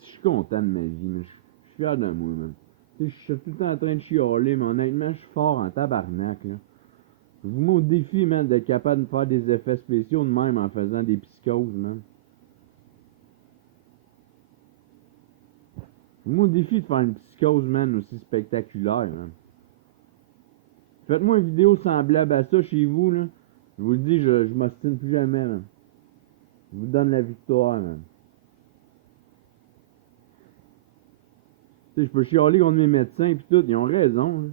Je suis content de ma vie, mais je suis fier de moi, man. Tu sais, je suis tout le temps en train de chialer, mais honnêtement, je suis fort en tabarnak, là. Je vous mets au défi, man, d'être capable de faire des effets spéciaux de même en faisant des psychoses, man. Je vous mets au défi de faire une psychose, man, aussi spectaculaire, man. Faites-moi une vidéo semblable à ça chez vous, là. Je vous le dis, je m'ostine plus jamais, man. Je vous donne la victoire, man. Tu sais, je peux chialer contre mes médecins pis tout, ils ont raison, là.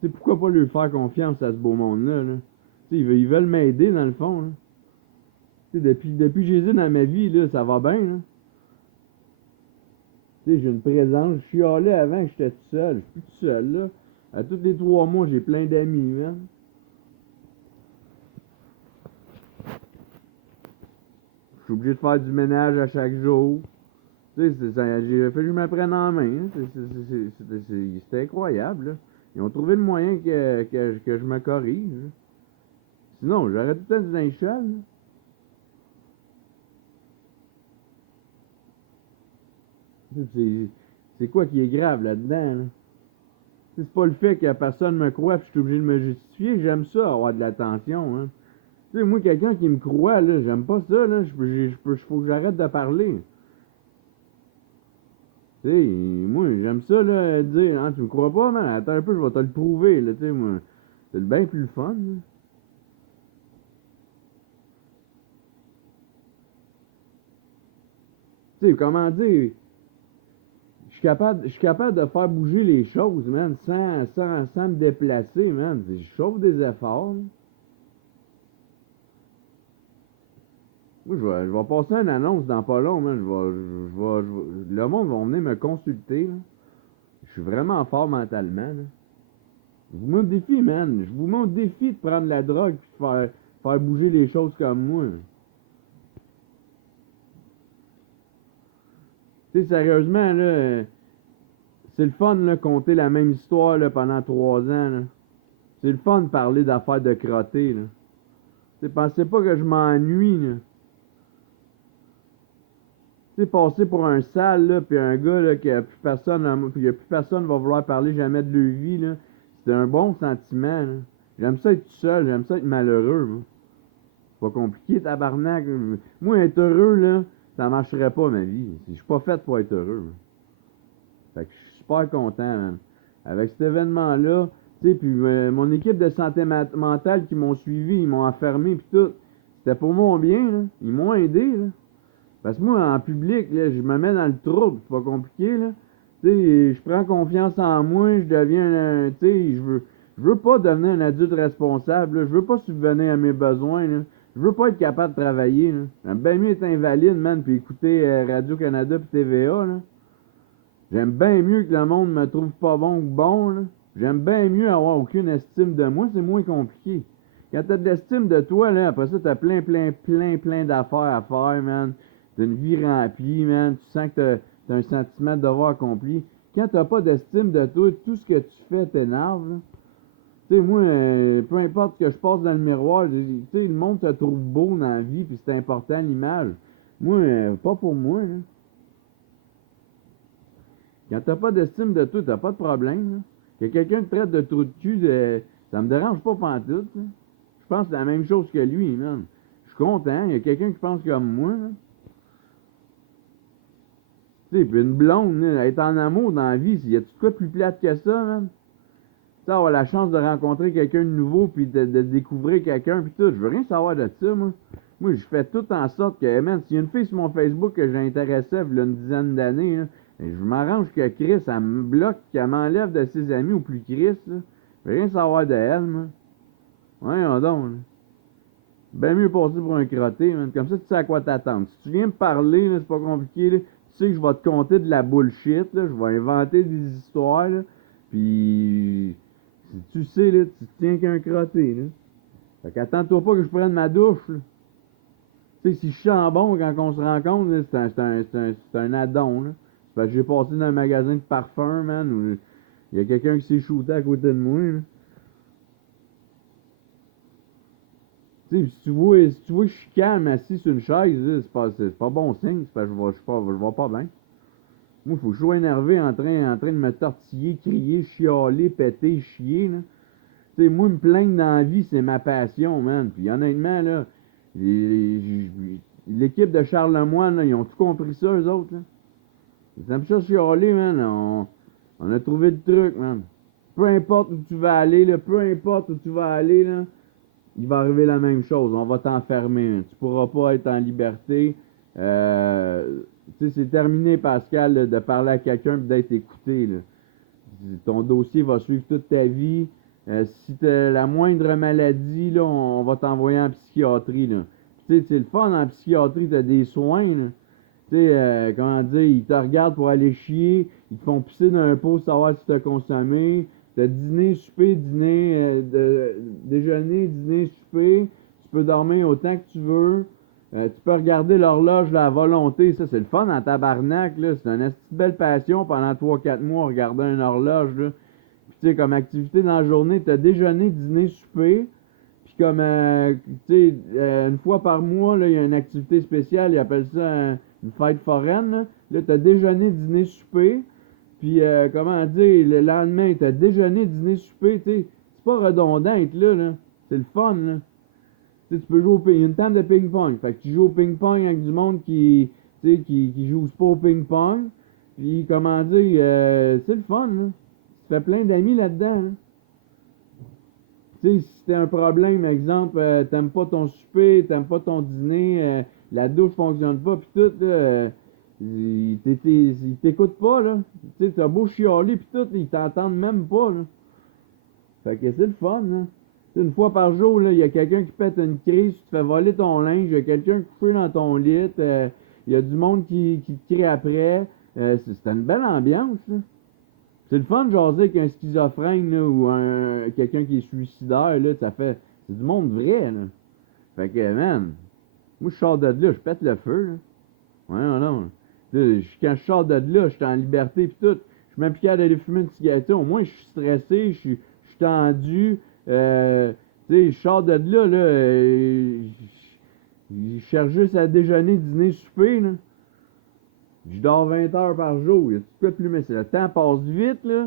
Tu sais, pourquoi pas leur faire confiance à ce beau monde-là, là? Tu sais, ils veulent m'aider, dans le fond, là. Tu sais, depuis que j'ai dans ma vie, là, ça va bien, là. Tu sais, j'ai une présence. Je chialais avant que j'étais tout seul. Je suis plus tout seul, là. À tous les 3 mois, j'ai plein d'amis, man. Je suis obligé de faire du ménage à chaque jour. Tu sais, j'ai fait que je me prenne en main. Hein. C'était incroyable, là. Ils ont trouvé le moyen que je me corrige. Là. Sinon, j'aurais tout le temps des échelles. C'est quoi qui est grave là-dedans, là? C'est pas le fait que personne me croit et je suis obligé de me justifier. J'aime ça, avoir de l'attention. Hein. Tu sais, moi, quelqu'un qui me croit, là, j'aime pas ça. Là. Faut que j'arrête de parler. Tu sais, moi, j'aime ça, là, dire, hein, tu me crois pas, man? Attends un peu, je vais te le prouver, là, tu sais, moi. C'est bien plus le fun, là. Tu sais, comment dire? Je suis capable de faire bouger les choses, man, sans me déplacer, man. Je chauffe des efforts, là. Moi, je vais passer une annonce dans pas long, man. Le monde va venir me consulter, là. Je suis vraiment fort mentalement, là. Je vous mets au défi, man. Je vous mets au défi de prendre la drogue et de faire bouger les choses comme moi. Tu sais, sérieusement, là, c'est le fun, là, compter la même histoire, là, pendant 3 ans, là. C'est le fun de parler d'affaires de crotté, là. Tu sais, pensez pas que je m'ennuie, là. Tu sais, passer pour un sale, là, pis un gars, là, que plus personne va vouloir parler jamais de leur vie, là. C'est un bon sentiment, là. J'aime ça être tout seul, j'aime ça être malheureux, moi. C'est pas compliqué, tabarnak. Moi, être heureux, là, ça marcherait pas, ma vie. Je suis pas fait pour être heureux. Fait que je suis super content, man. Avec cet événement-là, tu sais, puis mon équipe de santé mentale qui m'ont suivi, ils m'ont enfermé, puis tout. C'était pour mon bien, là. Ils m'ont aidé, là. Parce que moi, en public, là, je me mets dans le trouble, c'est pas compliqué, là. Tu sais, je prends confiance en moi, je deviens tu sais, je veux pas devenir un adulte responsable, là. Je veux pas subvenir à mes besoins, là. Je veux pas être capable de travailler, là. J'aime bien mieux être invalide, man, puis écouter Radio-Canada puis TVA, là. J'aime bien mieux que le monde me trouve pas bon ou bon, là. J'aime bien mieux avoir aucune estime de moi, c'est moins compliqué. Quand t'as de l'estime de toi, là, après ça, t'as plein d'affaires à faire, man. T'as une vie remplie, man. Tu sens que t'as un sentiment de devoir accompli. Quand t'as pas d'estime de toi, tout ce que tu fais t'énerve, là. Tu sais, moi, peu importe ce que je passe dans le miroir, tu sais, le monde te trouve beau dans la vie, puis c'est important l'image. Moi, pas pour moi, là. Quand t'as pas d'estime de toi, t'as pas de problème, là. Que quelqu'un te traite de trou de cul, ça me dérange pas pantoute, là. Je pense que c'est la même chose que lui, man. Je suis content, il y a quelqu'un qui pense comme moi, là. Tu sais, puis une blonde, là, être en amour dans la vie, y a-tu de quoi de plus plate que ça, man? Tu sais, avoir la chance de rencontrer quelqu'un de nouveau, puis de découvrir quelqu'un, puis tout. Je veux rien savoir de ça, moi. Moi, je fais tout en sorte que, man, s'il y a une fille sur mon Facebook que j'intéressais, il y a une dizaine d'années, là, je m'arrange que Chris, elle me bloque, qu'elle m'enlève de ses amis ou plus Chris, là. Je veux rien savoir de elle, moi. Voyons donc, là. Ben mieux passer pour un crotté, man. Comme ça, tu sais à quoi t'attendre. Si tu viens me parler, là, c'est pas compliqué, là. Tu sais que je vais te conter de la bullshit, là. Je vais inventer des histoires, là. Puis, si tu sais, là, tu te tiens qu'un crotté, là. Fait qu'attends-toi pas que je prenne ma douche, là. Tu sais, si je sens bon quand on se rencontre, là, c'est un addon, là. C'est parce que j'ai passé dans un magasin de parfum, man, où il y a quelqu'un qui s'est shooté à côté de moi, là. Tu sais, si tu vois que je suis calme assis sur une chaise, là, c'est pas bon signe, c'est parce que je vais pas bien. Moi, il faut que je sois énervé en train de me tortiller, crier, chialer, péter, chier, là. Tu sais, moi, me plaindre dans la vie, c'est ma passion, man. Puis honnêtement, là, l'équipe de Charles Lemoine, là, ils ont tout compris ça, eux autres, là. Ils aiment ça chialer, man. On a trouvé le truc, man. Peu importe où tu vas aller, là, peu importe où tu vas aller, là, il va arriver la même chose. On va t'enfermer, man. Tu pourras pas être en liberté. Tu sais, c'est terminé, Pascal, là, de parler à quelqu'un et d'être écouté, là. Ton dossier va suivre toute ta vie. Si t'as la moindre maladie, là, on va t'envoyer en psychiatrie, là. Tu sais, c'est le fun en psychiatrie, t'as des soins, là. Tu sais, comment dire, ils te regardent pour aller chier, ils te font pisser dans un pot pour savoir si t'as consommé. T'as dîner, souper, dîner, déjeuner, dîner, souper. Tu peux dormir autant que tu veux. Tu peux regarder l'horloge là, à volonté. Ça, c'est le fun en tabarnak, là. C'est une esti de belle passion pendant 3 4 mois, regarder une horloge, là. Puis, tu sais, comme activité dans la journée, t'as déjeuner, dîner, souper. Puis comme, tu sais, une fois par mois, là, il y a une activité spéciale, ils appellent ça une fête foraine, là. Là, t'as déjeuner, dîner, souper. Puis, comment dire, le lendemain, t'as déjeuner, dîner, souper, tu sais. C'est pas redondant être là, là. C'est le fun, là. Tu sais, tu peux jouer au ping, il y a une table de ping-pong. Fait que tu joues au ping-pong avec du monde tu sais, qui joue pas au ping-pong. Puis, comment dire, c'est le fun, là. Tu fais plein d'amis là-dedans, là. Tu sais, si t'as un problème, exemple, t'aimes pas ton souper, t'aimes pas ton dîner, la douche fonctionne pas, pis tout, là, ils t'écoutent pas, là. Tu sais, t'as beau chialer pis tout, ils t'entendent même pas, là. Fait que c'est le fun, là. Tu sais, une fois par jour, là, il y a quelqu'un qui pète une crise, tu te fais voler ton linge, il y a quelqu'un couché dans ton lit, il y a du monde qui te crie après. C'était une belle ambiance, là. C'est le fun de jaser avec un schizophrène là, ou quelqu'un qui est suicidaire, là, ça fait. C'est du monde vrai, là. Fait que, man, moi je sors de là, je pète le feu, là. Ouais, non, non. Quand je sors de là, je suis en liberté pis tout. Je suis même plus capable d'aller fumer une cigarette. Au moins, je suis stressé, je suis tendu. Tu sais, je sors de là, je cherche juste à déjeuner, dîner, souper, là. Je dors 20 heures par jour. Y a tout plus, mais le temps passe vite, là.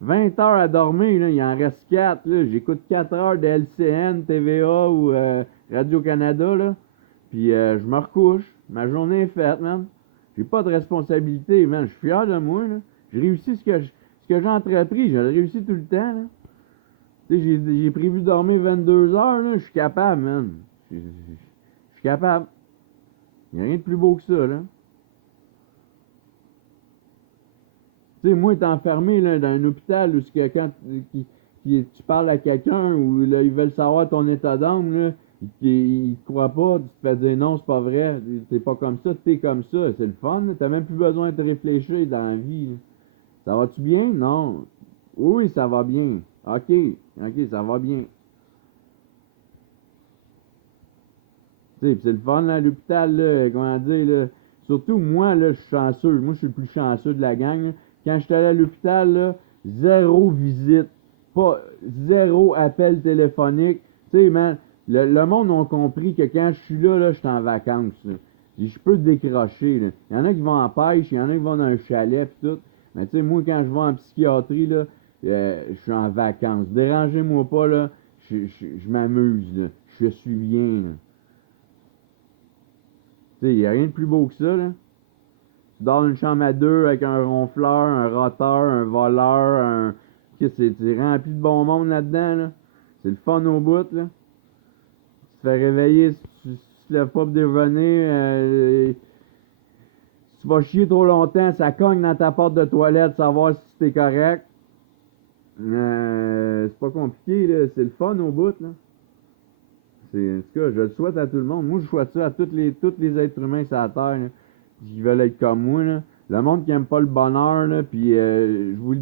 20 heures à dormir, là, il en reste 4. Là. J'écoute 4 heures de LCN, TVA ou Radio-Canada. Là. Puis je me recouche. Ma journée est faite, man. J'ai pas de responsabilité, man. Je suis fier de moi. Là. J'ai réussi ce que j'ai entrepris. Je l'ai réussi tout le temps. Là. Tu sais, j'ai prévu de dormir 22 heures. Là. Je suis capable, man. Je suis capable. Il n'y a rien de plus beau que ça. Là. Tu sais, moi, être enfermé là, dans un hôpital où c'est que quand tu parles à quelqu'un ou là, ils veulent savoir ton état d'âme, là, ils te croient pas, tu te fais dire non, c'est pas vrai, t'es pas comme ça, t'es comme ça. C'est le fun, t'as même plus besoin de réfléchir dans la vie. Là. Ça va-tu bien? Non. Oui, ça va bien. Ok, ça va bien. Tu sais, c'est le fun là, à l'hôpital, là, comment dire, là. Surtout moi, là, je suis chanceux. Moi, je suis le plus chanceux de la gang. Là. Quand je suis allé à l'hôpital, là, zéro visite, pas zéro appel téléphonique. Tu sais, man, le monde a compris que quand je suis là, je suis en vacances. Là. Je peux décrocher. Là. Il y en a qui vont en pêche, il y en a qui vont dans un chalet pis tout. Mais tu sais, moi, quand je vais en psychiatrie, là, je suis en vacances. Dérangez-moi pas, là. Je m'amuse, là. Je suis bien, là. Tu sais, il n'y a rien de plus beau que ça, là. Tu dors dans une chambre à deux avec un ronfleur, un roteur, un voleur, c'est rempli de bon monde là-dedans, là. C'est le fun au bout, là. Tu te fais réveiller si tu te lèves pas pour déjeuner. Si tu vas chier trop longtemps, ça cogne dans ta porte de toilette, savoir si t'es correct. C'est pas compliqué, là. C'est le fun au bout, là. En tout cas, je le souhaite à tout le monde. Moi, je souhaite ça à tous les êtres humains sur la Terre, là, qui veulent être comme moi. Là. Le monde qui aime pas le bonheur, là, puis je vous le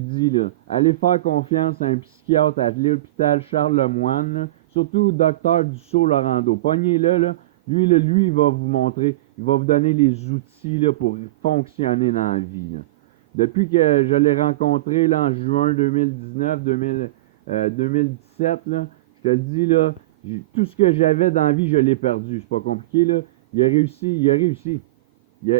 dis, là, allez faire confiance à un psychiatre à l'hôpital Charles Lemoine, là, surtout au docteur Dussault-Laurando. Pognez-le, là, lui, il va vous montrer, il va vous donner les outils là, pour fonctionner dans la vie. Là. Depuis que je l'ai rencontré là, en juin 2019, 2017, là, je te le dis, là, tout ce que j'avais dans la vie, je l'ai perdu. C'est pas compliqué, là. Il a réussi. Il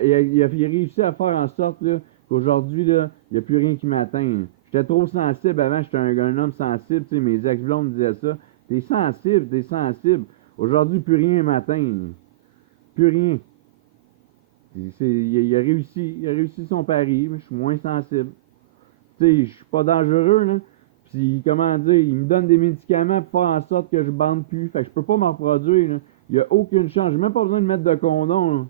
a réussi à faire en sorte là, qu'aujourd'hui, là, il n'y a plus rien qui m'atteint. J'étais trop sensible avant, j'étais un homme sensible, tu sais, mes ex-blondes disaient ça. T'es sensible, t'es sensible. Aujourd'hui, plus rien m'atteint. Plus rien. Il a réussi son pari, mais je suis moins sensible. Tu sais, je suis pas dangereux, là. Puis, comment dire, il me donne des médicaments pour faire en sorte que je bande plus. Fait que je peux pas m'en reproduire, là. Il y a aucune chance. J'ai même pas besoin de mettre de condom, là.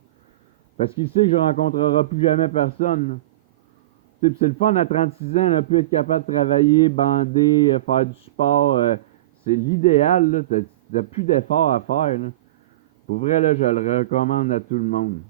Parce qu'il sait que je rencontrerai plus jamais personne, là. Tu sais, pis c'est le fun à 36 ans, là, plus être capable de travailler, bander, faire du sport. C'est l'idéal, là. T'as plus d'efforts à faire, là. Pour vrai, là, je le recommande à tout le monde.